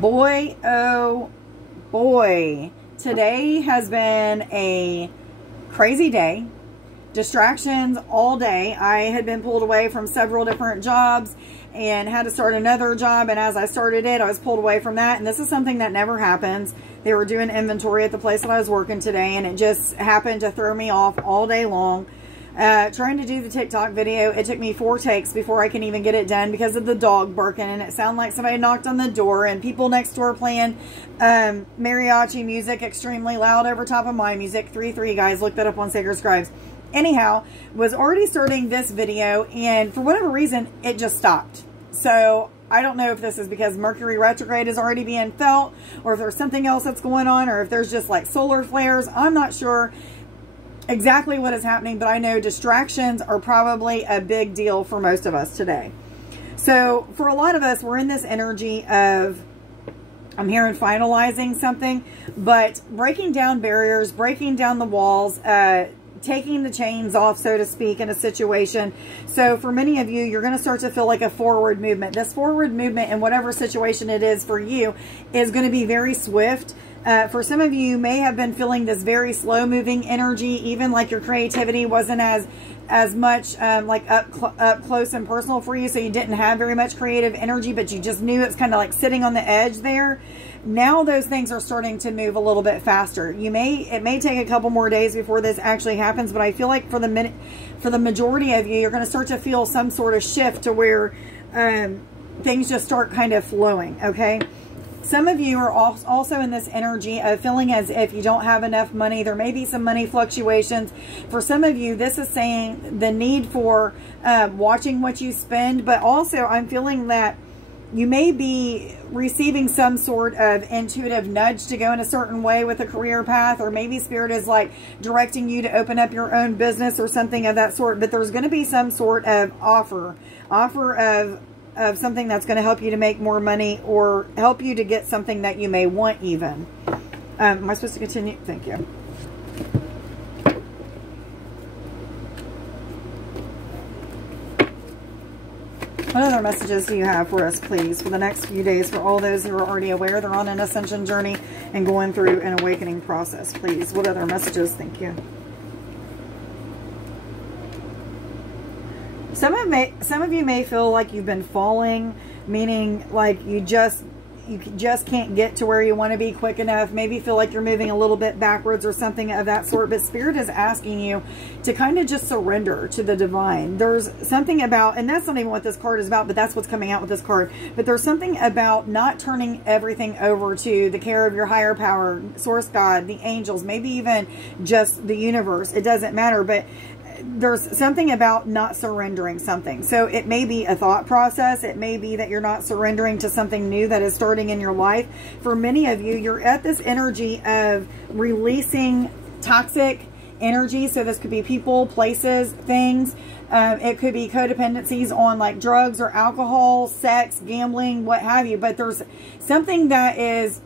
Boy, oh boy. Today has been a crazy day. Distractions all day. I had been pulled away from several different jobs and had to start another job. And as I started it, I was pulled away from that. And this is something that never happens. They were doing inventory at the place that I was working today, and it just happened to throw me off all day long. Trying to do the TikTok video, it took me 4 takes before I can even get it done because of the dog barking, and it sounded like somebody knocked on the door, and people next door playing mariachi music extremely loud over top of my music. 3 guys, look that up on Sacred Scribes. Anyhow, was already starting this video, and for whatever reason, it just stopped. So I don't know if this is because Mercury retrograde is already being felt, or if there's something else that's going on, or if there's just like solar flares. I'm not sure exactly what is happening, but I know distractions are probably a big deal for most of us today. So for a lot of us, we're in this energy of, I'm hearing finalizing something, but breaking down barriers, breaking down the walls, taking the chains off, so to speak, in a situation. So for many of you, you're going to start to feel like a forward movement. This forward movement in whatever situation it is for you is going to be very swift. For some of you, you may have been feeling this very slow moving energy, even like your creativity wasn't as much like up close and personal for you, so you didn't have very much creative energy, but you just knew it's kind of like sitting on the edge there. Now those things are starting to move a little bit faster. It may take a couple more days before this actually happens, but I feel like for the majority of you, you're going to start to feel some sort of shift to where things just start kind of flowing, okay? Some of you are also in this energy of feeling as if you don't have enough money. There may be some money fluctuations. For some of you, this is saying the need for watching what you spend, but also I'm feeling that you may be receiving some sort of intuitive nudge to go in a certain way with a career path, or maybe Spirit is like directing you to open up your own business or something of that sort. But there's going to be some sort of offer of something that's going to help you to make more money, or help you to get something that you may want even. Am I supposed to continue? Thank you. What other messages do you have for us, please, for the next few days, for all those who are already aware they're on an ascension journey and going through an awakening process, please? What other messages? Thank you. Some of you may feel like you've been falling, meaning like you just can't get to where you want to be quick enough. Maybe feel like you're moving a little bit backwards or something of that sort. But Spirit is asking you to kind of just surrender to the divine. There's something about, and that's not even what this card is about, but that's what's coming out with this card. But there's something about not turning everything over to the care of your higher power, Source God, the angels, maybe even just the universe. It doesn't matter, but there's something about not surrendering something. So it may be a thought process. It may be that you're not surrendering to something new that is starting in your life. For many of you, you're at this energy of releasing toxic energy. So this could be people, places, things. It could be codependencies on like drugs or alcohol, sex, gambling, what have you. But there's something that is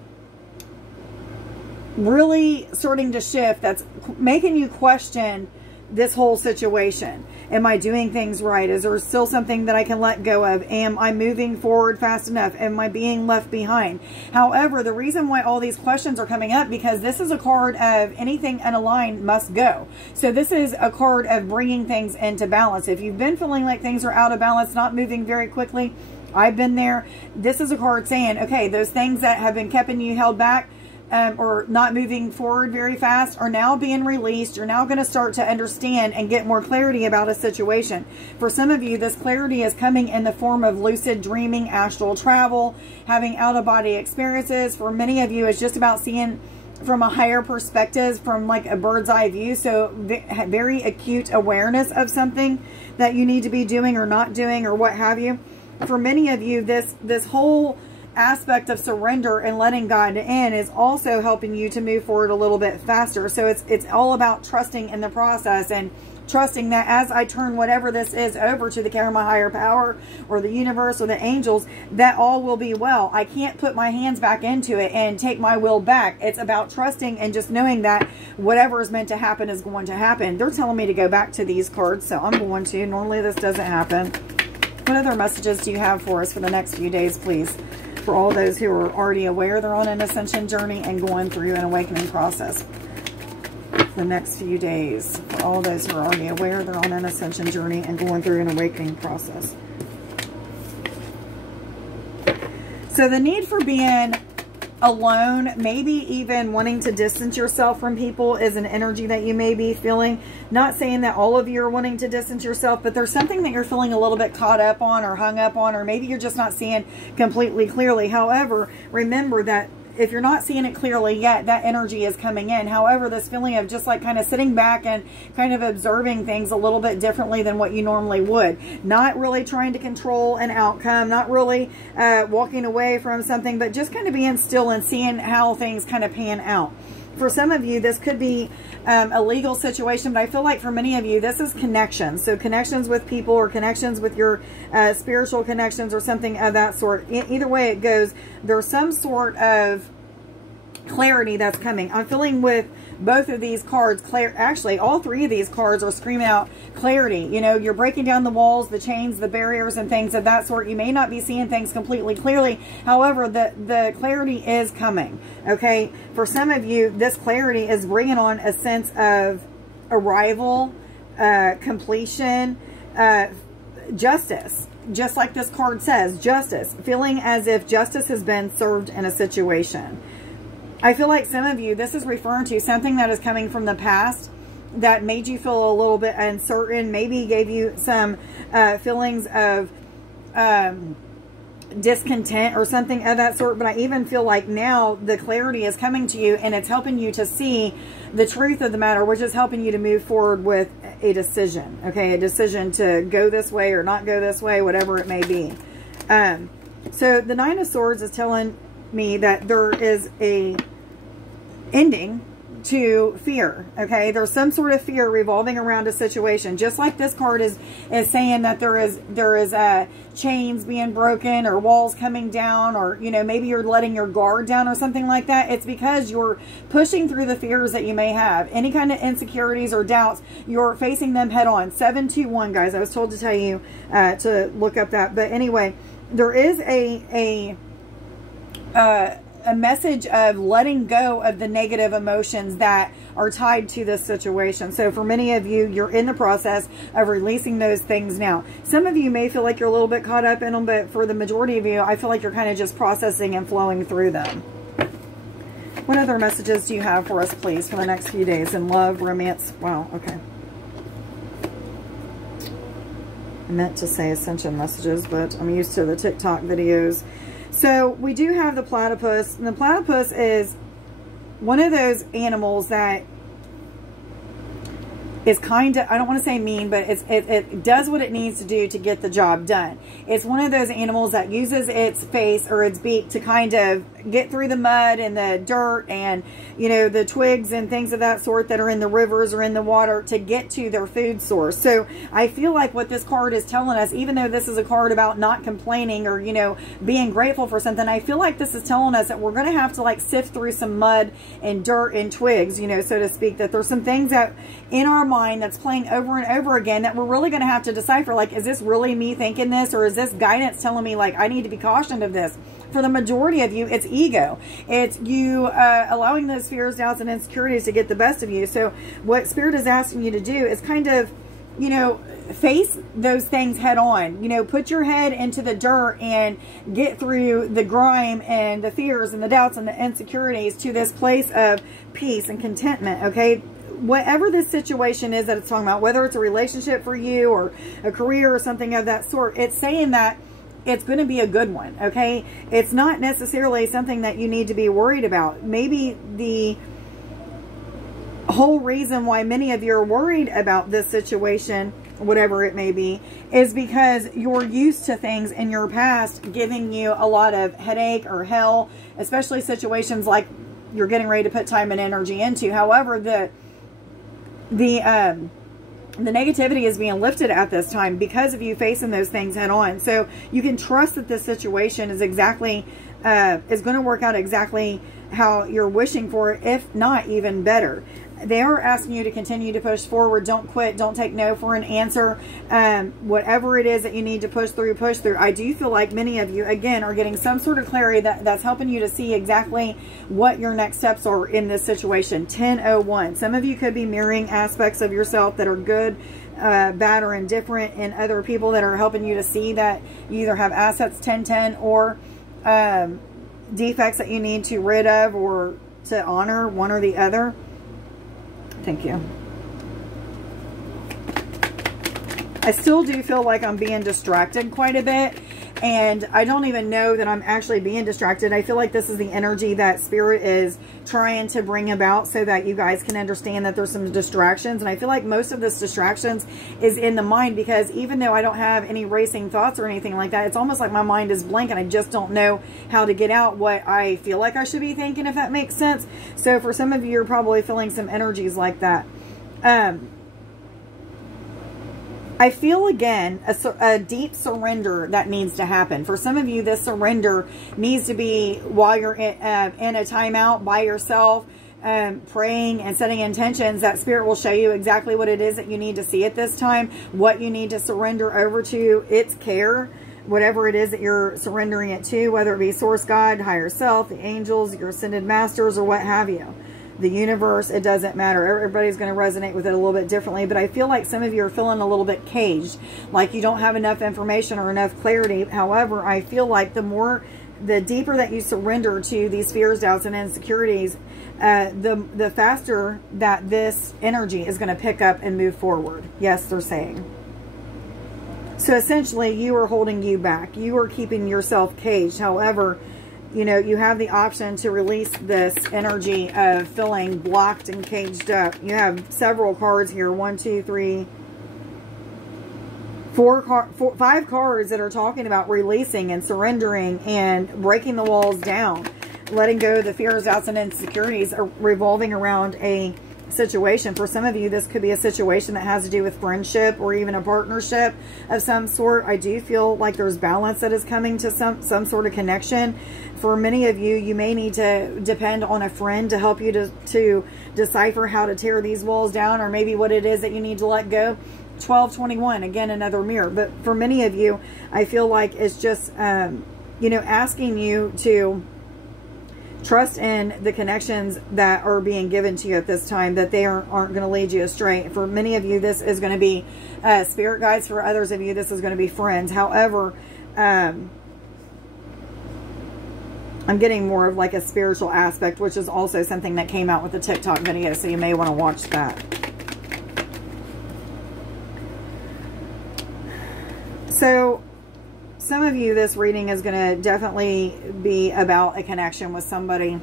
really starting to shift that's making you question this whole situation. Am I doing things right? Is there still something that I can let go of? Am I moving forward fast enough? Am I being left behind? However, the reason why all these questions are coming up, because this is a card of anything unaligned must go. So this is a card of bringing things into balance. If you've been feeling like things are out of balance, not moving very quickly, I've been there. This is a card saying, okay, those things that have been keeping you held back, or not moving forward very fast, are now being released. You're now going to start to understand and get more clarity about a situation. For some of you, this clarity is coming in the form of lucid dreaming, astral travel, having out-of-body experiences. For many of you, it's just about seeing from a higher perspective, from like a bird's eye view. So very acute awareness of something that you need to be doing or not doing or what have you. For many of you, this whole aspect of surrender and letting God in is also helping you to move forward a little bit faster. So it's all about trusting in the process and trusting that as I turn whatever this is over to the care of my higher power or the universe or the angels, that all will be well. I can't put my hands back into it and take my will back. It's about trusting and just knowing that whatever is meant to happen is going to happen. They're telling me to go back to these cards, so I'm going to. Normally this doesn't happen. What other messages do you have for us for the next few days, please? for all those who are already aware they're on an ascension journey and going through an awakening process. The next few days, for all those who are already aware they're on an ascension journey and going through an awakening process. So the need for being alone, maybe even wanting to distance yourself from people, is an energy that you may be feeling. Not saying that all of you are wanting to distance yourself, but there's something that you're feeling a little bit caught up on or hung up on, or maybe you're just not seeing completely clearly. However, remember that if you're not seeing it clearly yet, that energy is coming in. However, this feeling of just like kind of sitting back and kind of observing things a little bit differently than what you normally would. Not really trying to control an outcome, not really walking away from something, but just kind of being still and seeing how things kind of pan out. For some of you, this could be a legal situation, but I feel like for many of you, this is connections. So connections with people, or connections with your spiritual connections, or something of that sort. Either way it goes, there's some sort of clarity that's coming. I'm feeling with both of these cards, actually all three of these cards are screaming out clarity. You know, you're breaking down the walls, the chains, the barriers, and things of that sort. You may not be seeing things completely clearly. However, the clarity is coming. Okay, for some of you, this clarity is bringing on a sense of arrival, completion, justice. Just like this card says, justice. Feeling as if justice has been served in a situation. I feel like some of you, this is referring to something that is coming from the past that made you feel a little bit uncertain, maybe gave you some feelings of discontent or something of that sort. But I even feel like now the clarity is coming to you, and it's helping you to see the truth of the matter, which is helping you to move forward with a decision. Okay, a decision to go this way or not go this way, whatever it may be. So the Nine of Swords is telling me that there is a ending to fear. Okay, there's some sort of fear revolving around a situation, just like this card is saying that there is chains being broken, or walls coming down, or you know, maybe you're letting your guard down or something like that. It's because you're pushing through the fears that you may have, any kind of insecurities or doubts. You're facing them head on. 721, guys, I was told to tell you to look up that. But anyway, there is a message of letting go of the negative emotions that are tied to this situation. So for many of you, you're in the process of releasing those things now. Some of you may feel like you're a little bit caught up in them, but for the majority of you, I feel like you're kind of just processing and flowing through them. What other messages do you have for us, please, for the next few days in love, romance? Wow, okay. I meant to say Ascension messages, but I'm used to the TikTok videos. So we do have the platypus, and the platypus is one of those animals that is kind of, I don't want to say mean, but it does what it needs to do to get the job done. It's one of those animals that uses its face or its beak to kind of get through the mud and the dirt and, you know, the twigs and things of that sort that are in the rivers or in the water to get to their food source. So I feel like what this card is telling us, even though this is a card about not complaining or, you know, being grateful for something, I feel like this is telling us that we're going to have to like sift through some mud and dirt and twigs, you know, so to speak, that there's some things that in our mind that's playing over and over again that we're really going to have to decipher. Like, is this really me thinking this, or is this guidance telling me like I need to be cautioned of this? For the majority of you, it's ego. It's you allowing those fears, doubts, and insecurities to get the best of you. So what Spirit is asking you to do is kind of, you know, face those things head on. You know, put your head into the dirt and get through the grime and the fears and the doubts and the insecurities to this place of peace and contentment, okay? Whatever this situation is that it's talking about, whether it's a relationship for you or a career or something of that sort, it's saying that it's going to be a good one, okay? It's not necessarily something that you need to be worried about. Maybe the whole reason why many of you are worried about this situation, whatever it may be, is because you're used to things in your past giving you a lot of headache or hell, especially situations like you're getting ready to put time and energy into. However, the negativity is being lifted at this time because of you facing those things head on. So you can trust that this situation is exactly, is going to work out exactly how you're wishing for, if not even better. they're asking you to continue to push forward. Don't quit. Don't take no for an answer. Whatever it is that you need to push through, push through. I do feel like many of you, again, are getting some sort of clarity that's helping you to see exactly what your next steps are in this situation. 1001. Some of you could be mirroring aspects of yourself that are good, bad, or indifferent in other people that are helping you to see that you either have assets, 1010, or defects that you need to rid of or to honor, one or the other. Thank you. I still do feel like I'm being distracted quite a bit, and I don't even know that I'm actually being distracted. I feel like this is the energy that Spirit is trying to bring about so that you guys can understand that there's some distractions. And I feel like most of this distractions is in the mind, because even though I don't have any racing thoughts or anything like that, it's almost like my mind is blank and I just don't know how to get out what I feel like I should be thinking, if that makes sense. So for some of you, you're probably feeling some energies like that. I feel, again, a deep surrender that needs to happen. For some of you, this surrender needs to be while you're in a timeout by yourself, praying and setting intentions. That Spirit will show you exactly what it is that you need to see at this time, what you need to surrender over to its care, whatever it is that you're surrendering it to, whether it be Source, God, Higher Self, the angels, your Ascended Masters, or what have you. The universe, it doesn't matter. Everybody's going to resonate with it a little bit differently, but I feel like some of you are feeling a little bit caged, like you don't have enough information or enough clarity. However, I feel like the deeper that you surrender to these fears, doubts, and insecurities, the faster that this energy is going to pick up and move forward. Yes, they're saying. So essentially, you are holding you back. You are keeping yourself caged. However, you know, you have the option to release this energy of feeling blocked and caged up. You have several cards here. 1, 2, 3, 5 cards that are talking about releasing and surrendering and breaking the walls down. Letting go of the fears, doubts, and insecurities revolving around a situation. For some of you, this could be a situation that has to do with friendship or even a partnership of some sort. I do feel like there's balance that is coming to some sort of connection. For many of you, you may need to depend on a friend to help you to decipher how to tear these walls down, or maybe what it is that you need to let go. 1221, again, another mirror. But for many of you, I feel like it's just, you know, asking you to trust in the connections that are being given to you at this time, that they aren't going to lead you astray. For many of you, this is going to be spirit guides. For others of you, this is going to be friends. However, I'm getting more of like a spiritual aspect, which is also something that came out with the TikTok video, so you may want to watch that. So some of you, this reading is going to definitely be about a connection with somebody,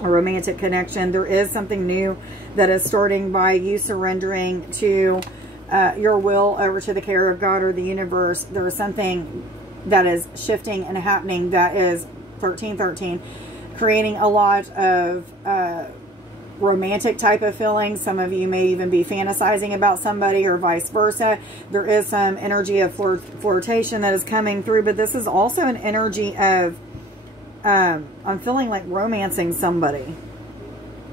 a romantic connection. There is something new that is starting by you surrendering to your will over to the care of God or the universe. There is something that is shifting and happening that is 1313, creating a lot of romantic type of feelings. Some of you may even be fantasizing about somebody, or vice versa. There is some energy of flirtation that is coming through, but this is also an energy of I'm feeling like romancing somebody.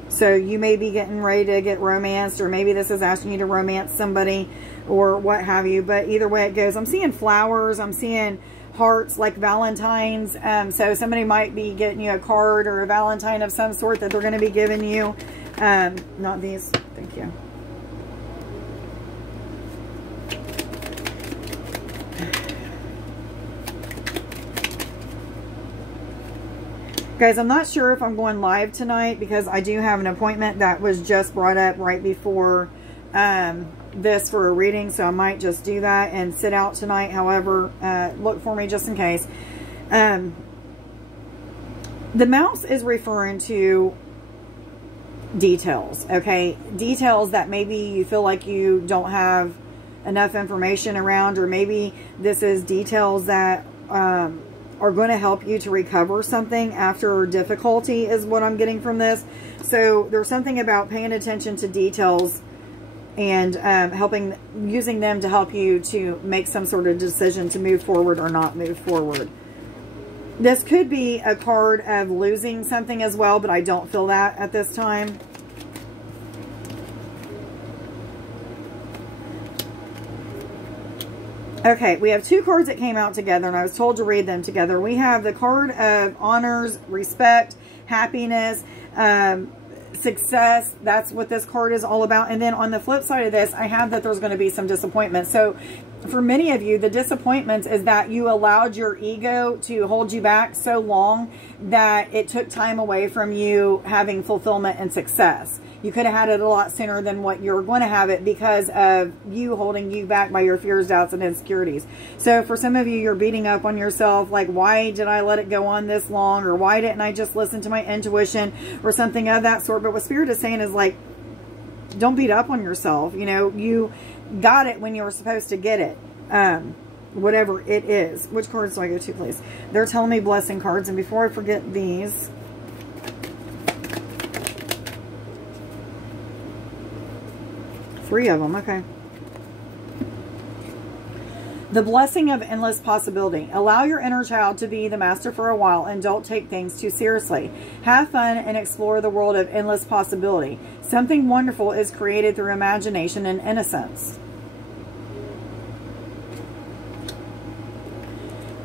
So you may be getting ready to get romanced, or maybe this is asking you to romance somebody or what have you. But either way it goes, I'm seeing flowers, I'm seeing hearts, like Valentine's. So somebody might be getting you a card or a Valentine of some sort that they're going to be giving you. Not these. Thank you. Guys, I'm not sure if I'm going live tonight, because I do have an appointment that was just brought up right before this for a reading, so I might just do that and sit out tonight. However, look for me just in case. The mouse is referring to details, okay? Details that maybe you feel like you don't have enough information around, or maybe this is details that are going to help you to recover something after difficulty, is what I'm getting from this. So there's something about paying attention to details and using them to help you to make some sort of decision to move forward or not move forward. This could be a card of losing something as well, but I don't feel that at this time. Okay, we have two cards that came out together, and I was told to read them together. We have the card of honors, respect, happiness, success. That's what this card is all about. And then on the flip side of this, I have that there's going to be some disappointment. So for many of you, the disappointments is that you allowed your ego to hold you back so long that it took time away from you having fulfillment and success. You could have had it a lot sooner than what you're going to have it because of you holding you back by your fears, doubts, and insecurities. So for some of you, you're beating up on yourself, like, why did I let it go on this long? Or why didn't I just listen to my intuition or something of that sort? But what Spirit is saying is, like, don't beat up on yourself. You know, you got it when you were supposed to get it. Whatever it is. Which cards do I go to, please? They're telling me blessing cards. And before I forget these... Three of them, okay. The blessing of endless possibility. Allow your inner child to be the master for a while and don't take things too seriously. Have fun and explore the world of endless possibility. Something wonderful is created through imagination and innocence.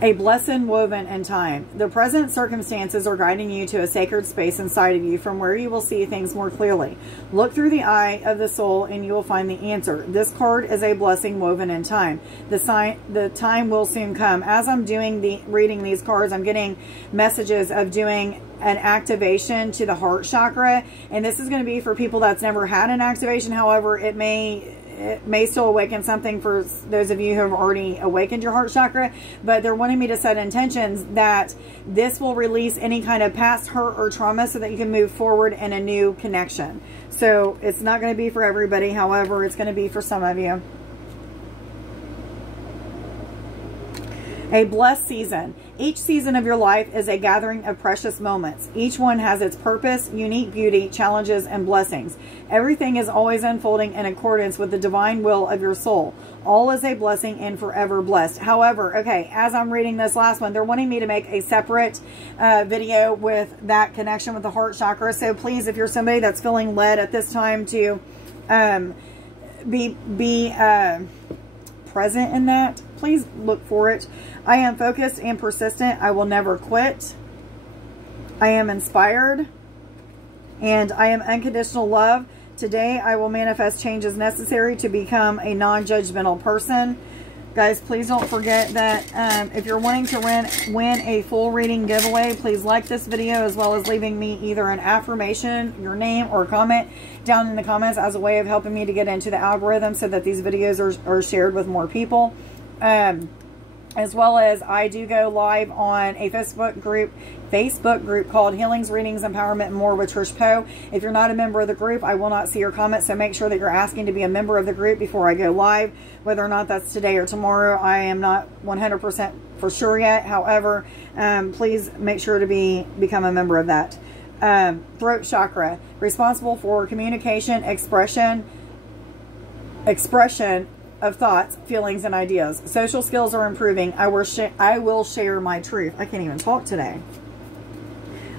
A blessing woven in time. The present circumstances are guiding you to a sacred space inside of you from where you will see things more clearly. Look through the eye of the soul and you will find the answer. This card is a blessing woven in time. The time will soon come. As I'm reading these cards, I'm getting messages of doing an activation to the heart chakra. And this is going to be for people that's never had an activation. However, it may still awaken something for those of you who have already awakened your heart chakra, but they're wanting me to set intentions that this will release any kind of past hurt or trauma so that you can move forward in a new connection. So it's not going to be for everybody. However, it's going to be for some of you. A blessed season. Each season of your life is a gathering of precious moments. Each one has its purpose, unique beauty, challenges, and blessings. Everything is always unfolding in accordance with the divine will of your soul. All is a blessing and forever blessed. However, okay, as I'm reading this last one, they're wanting me to make a separate video with that connection with the heart chakra. So please, if you're somebody that's feeling led at this time to be present in that, please look for it. I am focused and persistent. I will never quit. I am inspired. And I am unconditional love. Today, I will manifest changes necessary to become a non-judgmental person. Guys, please don't forget that if you're wanting to win a full reading giveaway, please like this video as well as leaving me either an affirmation, your name, or comment down in the comments as a way of helping me to get into the algorithm so that these videos are shared with more people. As well as I do go live on a Facebook group called Healings, Readings, Empowerment, and More with Trish-Poe. If you're not a member of the group, I will not see your comments, so make sure that you're asking to be a member of the group before I go live. Whether or not that's today or tomorrow, I am not 100% for sure yet. However, please make sure to become a member of that. Throat chakra, responsible for communication, expression of thoughts, feelings, and ideas. Social skills are improving. I will share my truth. I can't even talk today.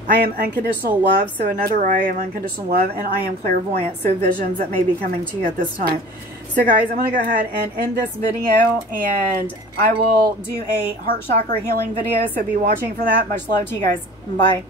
I am unconditional love. So another I am unconditional love. And I am clairvoyant. So visions that may be coming to you at this time. So guys, I'm going to go ahead and end this video. And I will do a heart chakra healing video. So be watching for that. Much love to you guys. Bye.